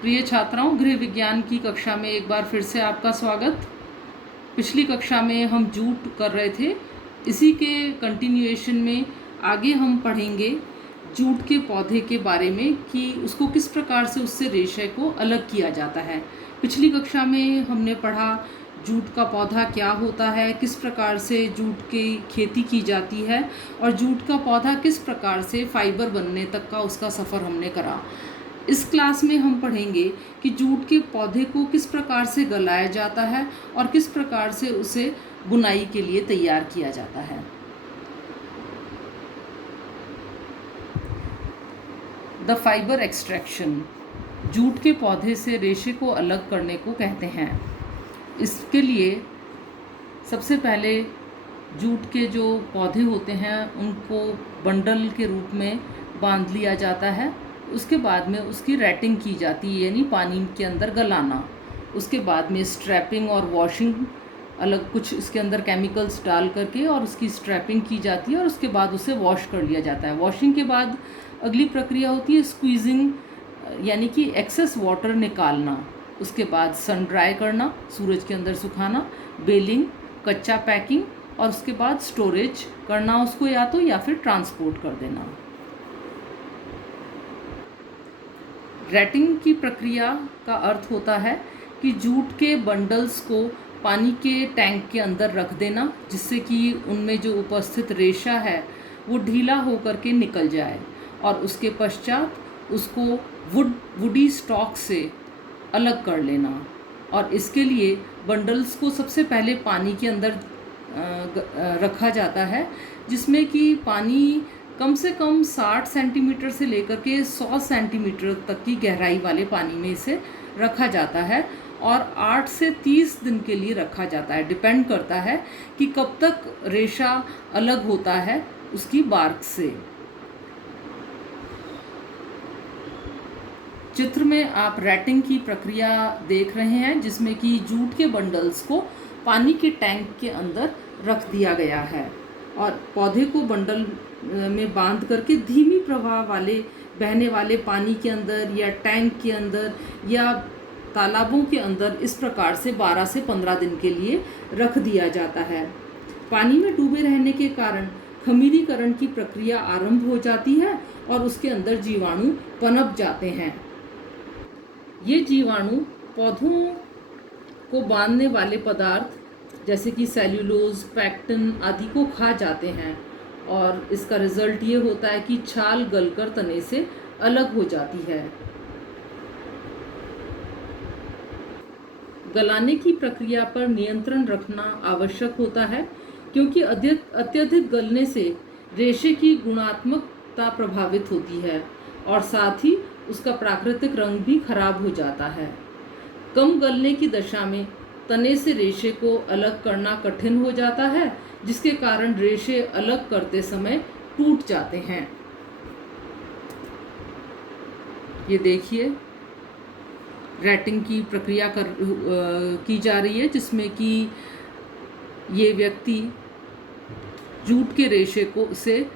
प्रिय छात्राओं, गृह विज्ञान की कक्षा में एक बार फिर से आपका स्वागत। पिछली कक्षा में हम जूट कर रहे थे, इसी के कंटिन्यूएशन में आगे हम पढ़ेंगे जूट के पौधे के बारे में कि उसको किस प्रकार से उससे रेशे को अलग किया जाता है। पिछली कक्षा में हमने पढ़ा जूट का पौधा क्या होता है, किस प्रकार से जूट की खेती की जाती है और जूट का पौधा किस प्रकार से फाइबर बनने तक का उसका सफ़र हमने करा। इस क्लास में हम पढ़ेंगे कि जूट के पौधे को किस प्रकार से गलाया जाता है और किस प्रकार से उसे बुनाई के लिए तैयार किया जाता है। द फाइबर एक्सट्रैक्शन, जूट के पौधे से रेशे को अलग करने को कहते हैं। इसके लिए सबसे पहले जूट के जो पौधे होते हैं उनको बंडल के रूप में बांध लिया जाता है। उसके बाद में उसकी रैटिंग की जाती है, यानी पानी के अंदर गलाना। उसके बाद में स्ट्रैपिंग और वॉशिंग, अलग कुछ इसके अंदर केमिकल्स डाल करके और उसकी स्ट्रैपिंग की जाती है और उसके बाद उसे वॉश कर लिया जाता है। वॉशिंग के बाद अगली प्रक्रिया होती है स्क्वीजिंग, यानी कि एक्सेस वाटर निकालना। उसके बाद सन ड्राई करना, सूरज के अंदर सुखाना, बेलिंग, कच्चा पैकिंग और उसके बाद स्टोरेज करना उसको, या फिर ट्रांसपोर्ट कर देना। रैटिंग की प्रक्रिया का अर्थ होता है कि जूट के बंडल्स को पानी के टैंक के अंदर रख देना, जिससे कि उनमें जो उपस्थित रेशा है वो ढीला होकर के निकल जाए और उसके पश्चात उसको वुडी स्टॉक से अलग कर लेना। और इसके लिए बंडल्स को सबसे पहले पानी के अंदर रखा जाता है, जिसमें कि पानी कम से कम 60 सेंटीमीटर से लेकर के 100 सेंटीमीटर तक की गहराई वाले पानी में इसे रखा जाता है और 8 से 30 दिन के लिए रखा जाता है। डिपेंड करता है कि कब तक रेशा अलग होता है उसकी बार्क से। चित्र में आप रैटिंग की प्रक्रिया देख रहे हैं, जिसमें कि जूट के बंडल्स को पानी के टैंक के अंदर रख दिया गया है और पौधे को बंडल में बांध करके धीमी प्रवाह वाले बहने वाले पानी के अंदर या टैंक के अंदर या तालाबों के अंदर इस प्रकार से 12 से 15 दिन के लिए रख दिया जाता है। पानी में डूबे रहने के कारण खमीरीकरण की प्रक्रिया आरंभ हो जाती है और उसके अंदर जीवाणु पनप जाते हैं। ये जीवाणु पौधों को बांधने वाले पदार्थ जैसे कि सेल्यूलोज, पैक्टिन आदि को खा जाते हैं और इसका रिजल्ट ये होता है कि छाल गलकर तने से अलग हो जाती है। गलाने की प्रक्रिया पर नियंत्रण रखना आवश्यक होता है, क्योंकि अत्यधिक गलने से रेशे की गुणात्मकता प्रभावित होती है और साथ ही उसका प्राकृतिक रंग भी खराब हो जाता है। कम गलने की दशा में तने से रेशे को अलग करना कठिन हो जाता है, जिसके कारण रेशे अलग करते समय टूट जाते हैं। ये देखिए, रैटिंग की प्रक्रिया की जा रही है, जिसमें कि ये व्यक्ति जूट के रेशे को से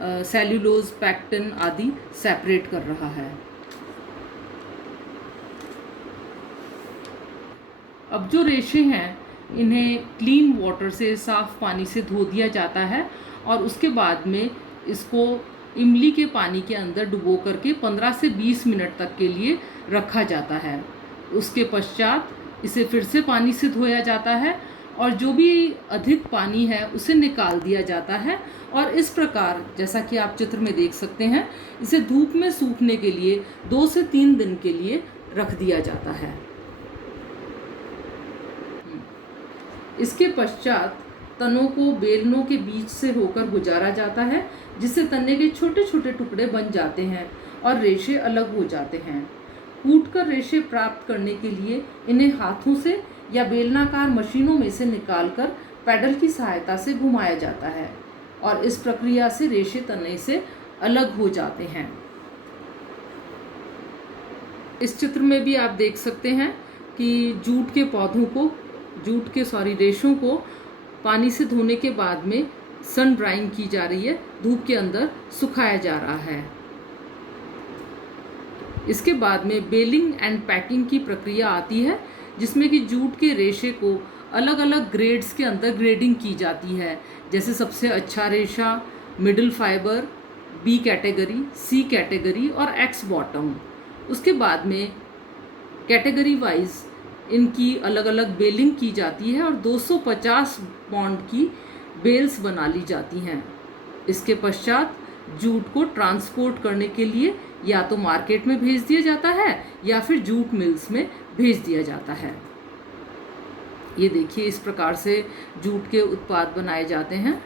सेल्यूलोज, पैक्टिन आदि सेपरेट कर रहा है। अब जो रेशे हैं इन्हें क्लीन वाटर से, साफ़ पानी से धो दिया जाता है और उसके बाद में इसको इमली के पानी के अंदर डुबो करके 15 से 20 मिनट तक के लिए रखा जाता है। उसके पश्चात इसे फिर से पानी से धोया जाता है और जो भी अधिक पानी है उसे निकाल दिया जाता है और इस प्रकार, जैसा कि आप चित्र में देख सकते हैं, इसे धूप में सूखने के लिए 2 से 3 दिन के लिए रख दिया जाता है। इसके पश्चात तनों को बेलनों के बीच से होकर गुजारा जाता है, जिससे तने के छोटे छोटे टुकड़े बन जाते हैं और रेशे अलग हो जाते हैं। कूटकर रेशे प्राप्त करने के लिए इन्हें हाथों से या बेलनाकार मशीनों में से निकालकर पैडल की सहायता से घुमाया जाता है और इस प्रक्रिया से रेशे तने से अलग हो जाते हैं। इस चित्र में भी आप देख सकते हैं कि रेशों को पानी से धोने के बाद में सन ड्राइंग की जा रही है, धूप के अंदर सुखाया जा रहा है। इसके बाद में बेलिंग एंड पैकिंग की प्रक्रिया आती है, जिसमें कि जूट के रेशे को अलग अलग ग्रेड्स के अंदर ग्रेडिंग की जाती है। जैसे सबसे अच्छा रेशा, मिडिल फाइबर, बी कैटेगरी, सी कैटेगरी और एक्स बॉटम। उसके बाद में कैटेगरी वाइज इनकी अलग अलग बेलिंग की जाती है और 250 पॉन्ड की बेल्स बना ली जाती हैं। इसके पश्चात जूट को ट्रांसपोर्ट करने के लिए या तो मार्केट में भेज दिया जाता है या फिर जूट मिल्स में भेज दिया जाता है। ये देखिए, इस प्रकार से जूट के उत्पाद बनाए जाते हैं।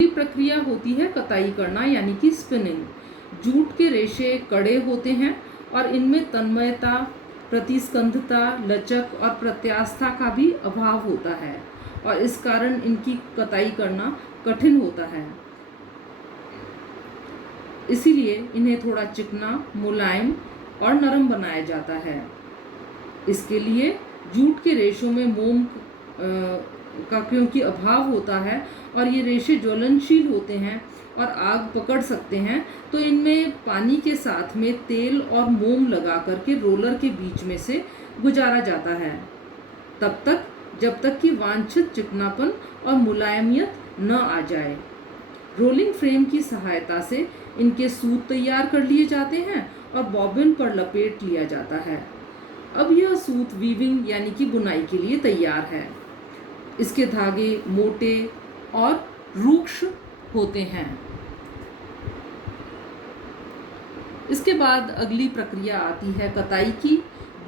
ये प्रक्रिया होती है कताई करना यानी कि स्पिनिंग। जूट के रेशे कड़े होते हैं और इनमें तन्मयता, प्रतिस्कंधता, लचक और प्रत्यास्था का भी अभाव होता है और इस कारण इनकी कताई करना कठिन होता है। इसीलिए इन्हें थोड़ा चिकना, मुलायम और नरम बनाया जाता है। इसके लिए जूट के रेशों में मोम का क्योंकि अभाव होता है और ये रेशे ज्वलनशील होते हैं और आग पकड़ सकते हैं, तो इनमें पानी के साथ में तेल और मोम लगा करके रोलर के बीच में से गुजारा जाता है, तब तक जब तक कि वांछित चिकनापन और मुलायमियत न आ जाए। रोलिंग फ्रेम की सहायता से इनके सूत तैयार कर लिए जाते हैं और बॉबिन पर लपेट लिया जाता है। अब यह सूत वीविंग यानी कि बुनाई के लिए तैयार है। इसके धागे मोटे और रूक्ष होते हैं। इसके बाद अगली प्रक्रिया आती है कताई की।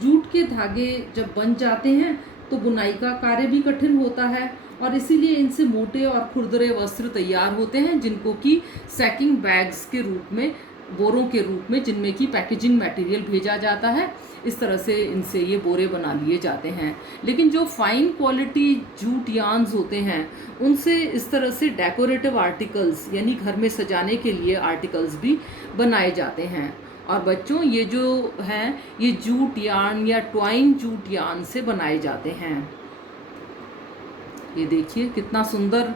जूट के धागे जब बन जाते हैं तो बुनाई का कार्य भी कठिन होता है और इसीलिए इनसे मोटे और खुरदरे वस्त्र तैयार होते हैं, जिनको कि सैकिंग बैग्स के रूप में, बोरों के रूप में, जिनमें कि पैकेजिंग मटेरियल भेजा जाता है। इस तरह से इनसे ये बोरे बना लिए जाते हैं। लेकिन जो फाइन क्वालिटी जूट यार्न्स होते हैं, उनसे इस तरह से डेकोरेटिव आर्टिकल्स यानी घर में सजाने के लिए आर्टिकल्स भी बनाए जाते हैं। और बच्चों, ये जो हैं ये जूट यार्न या ट्वाइन जूट यार्न से बनाए जाते हैं। ये देखिए कितना सुंदर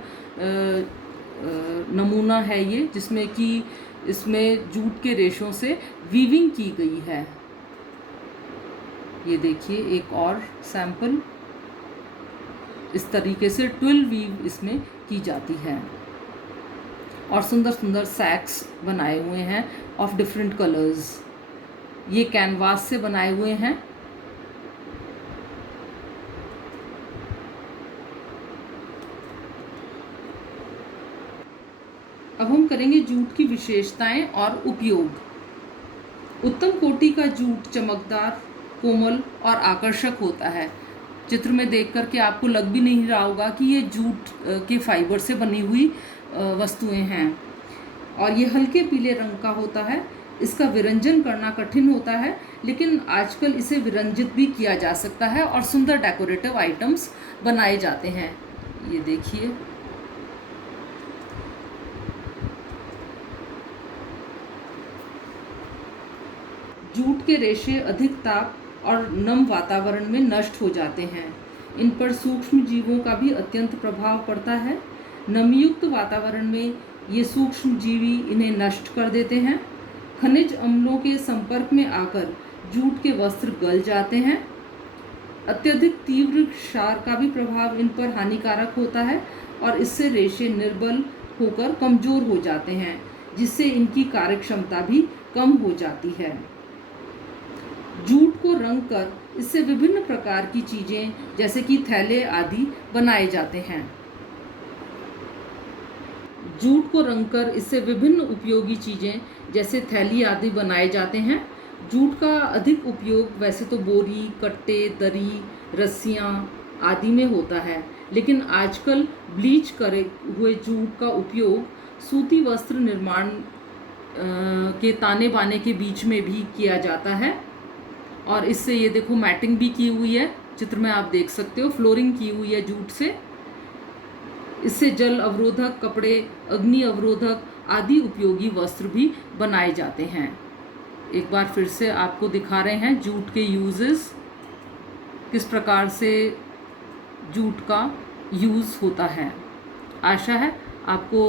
नमूना है ये, जिसमें कि इसमें जूट के रेशों से वीविंग की गई है। ये देखिए एक और सैंपल। इस तरीके से ट्विल वीव इसमें की जाती है और सुंदर सुंदर सैक्स बनाए हुए हैं ऑफ डिफरेंट कलर्स। ये कैनवास से बनाए हुए हैं। अब हम करेंगे जूट की विशेषताएं और उपयोग। उत्तम कोटि का जूट चमकदार, कोमल और आकर्षक होता है। चित्र में देख करके आपको लग भी नहीं रहा होगा कि ये जूट के फाइबर से बनी हुई वस्तुएं हैं। और ये हल्के पीले रंग का होता है। इसका विरंजन करना कठिन होता है, लेकिन आजकल इसे विरंजित भी किया जा सकता है और सुंदर डेकोरेटिव आइटम्स बनाए जाते हैं। ये देखिए, जूट के रेशे अधिक ताप और नम वातावरण में नष्ट हो जाते हैं। इन पर सूक्ष्म जीवों का भी अत्यंत प्रभाव पड़ता है। नमीयुक्त वातावरण में ये सूक्ष्म जीवी इन्हें नष्ट कर देते हैं। खनिज अम्लों के संपर्क में आकर जूट के वस्त्र गल जाते हैं। अत्यधिक तीव्र क्षार का भी प्रभाव इन पर हानिकारक होता है और इससे रेशे निर्बल होकर कमजोर हो जाते हैं, जिससे इनकी कार्यक्षमता भी कम हो जाती है। जूट को रंग कर इससे विभिन्न प्रकार की चीजें जैसे कि थैले आदि बनाए जाते हैं। जूट को रंगकर इससे विभिन्न उपयोगी चीजें जैसे थैली आदि बनाए जाते हैं। जूट का अधिक उपयोग वैसे तो बोरी, कट्टे, दरी, रस्सियाँ आदि में होता है, लेकिन आजकल ब्लीच करे हुए जूट का उपयोग सूती वस्त्र निर्माण के ताने बाने के बीच में भी किया जाता है। और इससे ये देखो मैटिंग भी की हुई है, चित्र में आप देख सकते हो, फ्लोरिंग की हुई है जूट से। इससे जल अवरोधक कपड़े, अग्नि अवरोधक आदि उपयोगी वस्त्र भी बनाए जाते हैं। एक बार फिर से आपको दिखा रहे हैं जूट के यूजेस, किस प्रकार से जूट का यूज़ होता है। आशा है आपको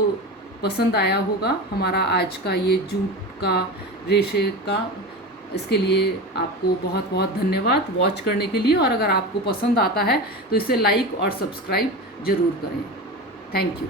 पसंद आया होगा हमारा आज का ये जूट का रेशे का। इसके लिए आपको बहुत बहुत धन्यवाद वॉच करने के लिए, और अगर आपको पसंद आता है तो इसे लाइक और सब्सक्राइब ज़रूर करें। Thank you.